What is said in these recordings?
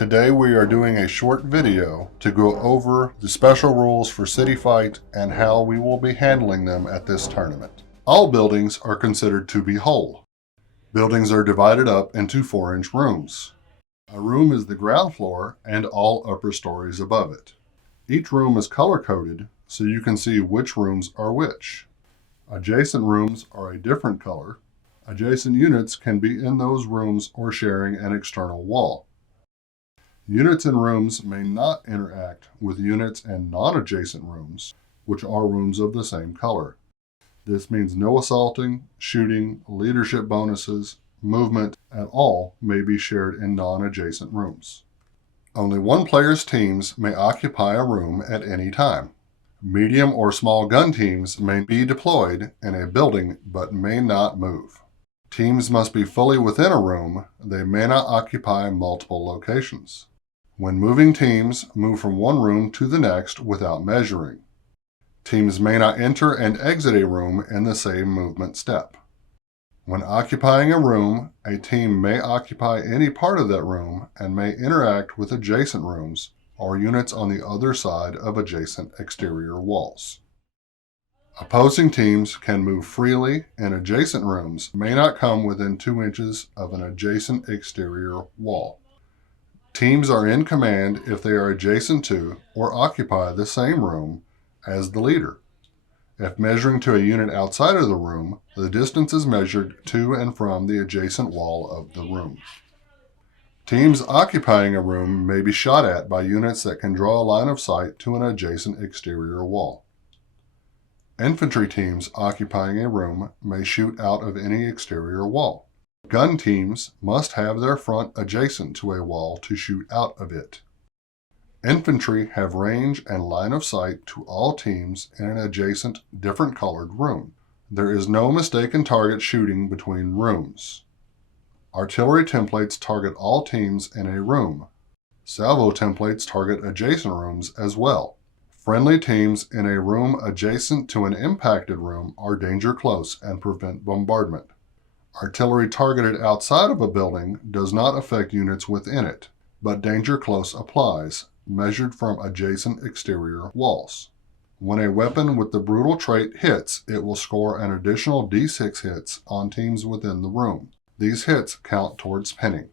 Today we are doing a short video to go over the special rules for City Fight and how we will be handling them at this tournament. All buildings are considered to be whole. Buildings are divided up into 4-inch rooms. A room is the ground floor and all upper stories above it. Each room is color-coded so you can see which rooms are which. Adjacent rooms are a different color. Adjacent units can be in those rooms or sharing an external wall. Units in rooms may not interact with units in non-adjacent rooms, which are rooms of the same color. This means no assaulting, shooting, leadership bonuses, movement at all may be shared in non-adjacent rooms. Only one player's teams may occupy a room at any time. Medium or small gun teams may be deployed in a building but may not move. Teams must be fully within a room. They may not occupy multiple locations. When moving, teams move from one room to the next without measuring. Teams may not enter and exit a room in the same movement step. When occupying a room, a team may occupy any part of that room and may interact with adjacent rooms or units on the other side of adjacent exterior walls. Opposing teams can move freely, and adjacent rooms may not come within 2 inches of an adjacent exterior wall. Teams are in command if they are adjacent to or occupy the same room as the leader. If measuring to a unit outside of the room, the distance is measured to and from the adjacent wall of the room. Teams occupying a room may be shot at by units that can draw a line of sight to an adjacent exterior wall. Infantry teams occupying a room may shoot out of any exterior wall. Gun teams must have their front adjacent to a wall to shoot out of it. Infantry have range and line of sight to all teams in an adjacent, different colored room. There is no mistaken target shooting between rooms. Artillery templates target all teams in a room. Salvo templates target adjacent rooms as well. Friendly teams in a room adjacent to an impacted room are danger close and prevent bombardment. Artillery targeted outside of a building does not affect units within it, but danger close applies, measured from adjacent exterior walls. When a weapon with the brutal trait hits, it will score an additional D6 hits on teams within the room. These hits count towards pinning.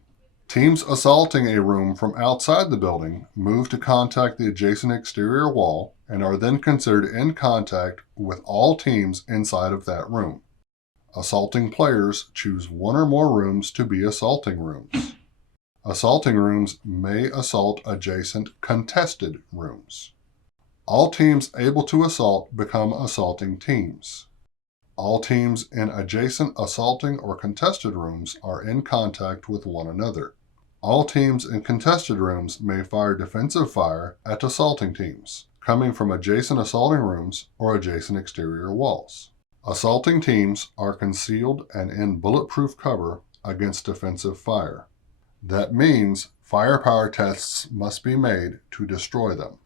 Teams assaulting a room from outside the building move to contact the adjacent exterior wall and are then considered in contact with all teams inside of that room. Assaulting players choose one or more rooms to be assaulting rooms. Assaulting rooms may assault adjacent contested rooms. All teams able to assault become assaulting teams. All teams in adjacent assaulting or contested rooms are in contact with one another. All teams in contested rooms may fire defensive fire at assaulting teams, coming from adjacent assaulting rooms or adjacent exterior walls. Assaulting teams are concealed and in bulletproof cover against defensive fire. That means firepower tests must be made to destroy them.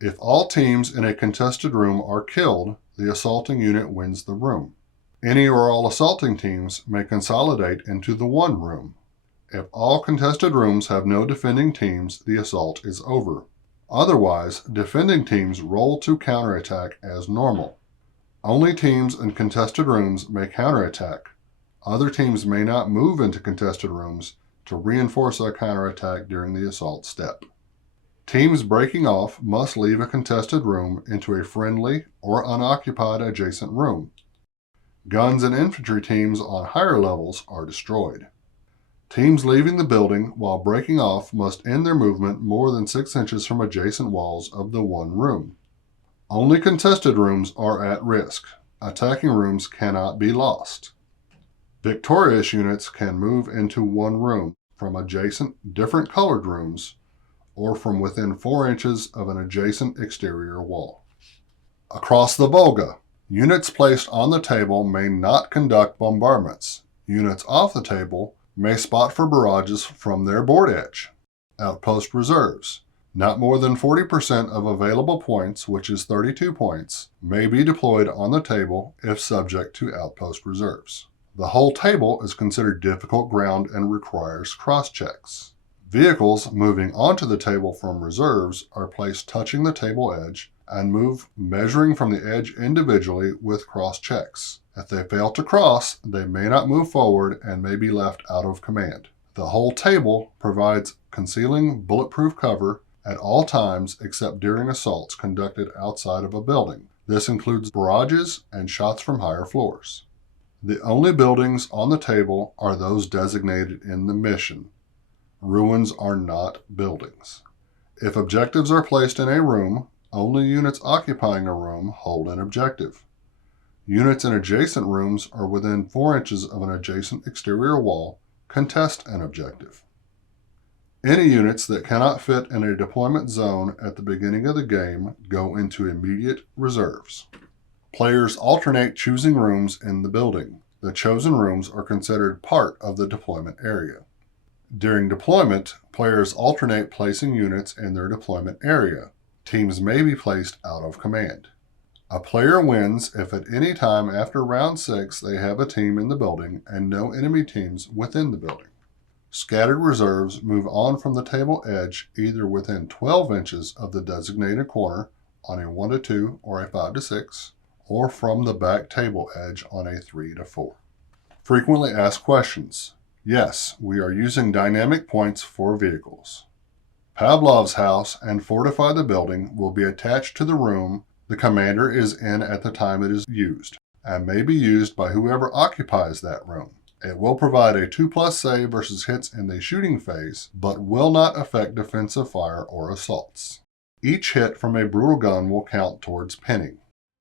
If all teams in a contested room are killed, the assaulting unit wins the room. Any or all assaulting teams may consolidate into the one room. If all contested rooms have no defending teams, the assault is over. Otherwise, defending teams roll to counterattack as normal. Only teams in contested rooms may counterattack. Other teams may not move into contested rooms to reinforce a counterattack during the assault step. Teams breaking off must leave a contested room into a friendly or unoccupied adjacent room. Guns and infantry teams on higher levels are destroyed. Teams leaving the building while breaking off must end their movement more than 6 inches from adjacent walls of the one room. Only contested rooms are at risk. Attacking rooms cannot be lost. Victorious units can move into one room from adjacent, different colored rooms or from within 4 inches of an adjacent exterior wall. Across the Volga, units placed on the table may not conduct bombardments. Units off the table may spot for barrages from their board edge. Outpost reserves. Not more than 40% of available points, which is 32 points, may be deployed on the table if subject to outpost reserves. The whole table is considered difficult ground and requires cross-checks. Vehicles moving onto the table from reserves are placed touching the table edge and move measuring from the edge individually with cross checks. If they fail to cross, they may not move forward and may be left out of command. The whole table provides concealing bulletproof cover at all times except during assaults conducted outside of a building. This includes barrages and shots from higher floors. The only buildings on the table are those designated in the mission. Ruins are not buildings. If objectives are placed in a room, only units occupying a room hold an objective. Units in adjacent rooms or within 4 inches of an adjacent exterior wall contest an objective. Any units that cannot fit in a deployment zone at the beginning of the game go into immediate reserves. Players alternate choosing rooms in the building. The chosen rooms are considered part of the deployment area. During deployment, players alternate placing units in their deployment area. Teams may be placed out of command. A player wins if at any time after round 6 they have a team in the building and no enemy teams within the building. Scattered reserves move on from the table edge either within 12 inches of the designated corner on a 1 to 2 or a 5 to 6, or from the back table edge on a 3 to 4. Frequently asked questions. Yes, we are using dynamic points for vehicles. Pavlov's house and fortify the building will be attached to the room the commander is in at the time it is used, and may be used by whoever occupies that room. It will provide a 2+ save versus hits in the shooting phase, but will not affect defensive fire or assaults. Each hit from a brutal gun will count towards pinning.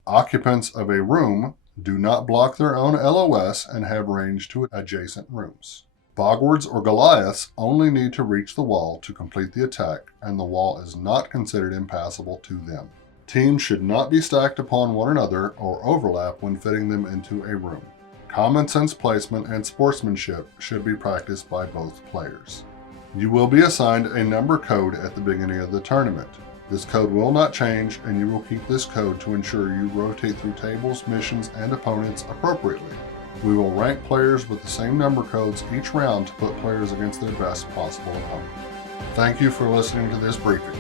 Occupants of a room do not block their own LOS and have range to adjacent rooms. Bogwards or Goliaths only need to reach the wall to complete the attack, and the wall is not considered impassable to them. Teams should not be stacked upon one another or overlap when fitting them into a room. Common sense placement and sportsmanship should be practiced by both players. You will be assigned a number code at the beginning of the tournament. This code will not change, and you will keep this code to ensure you rotate through tables, missions, and opponents appropriately. We will rank players with the same number codes each round to put players against their best possible opponent. Thank you for listening to this briefing.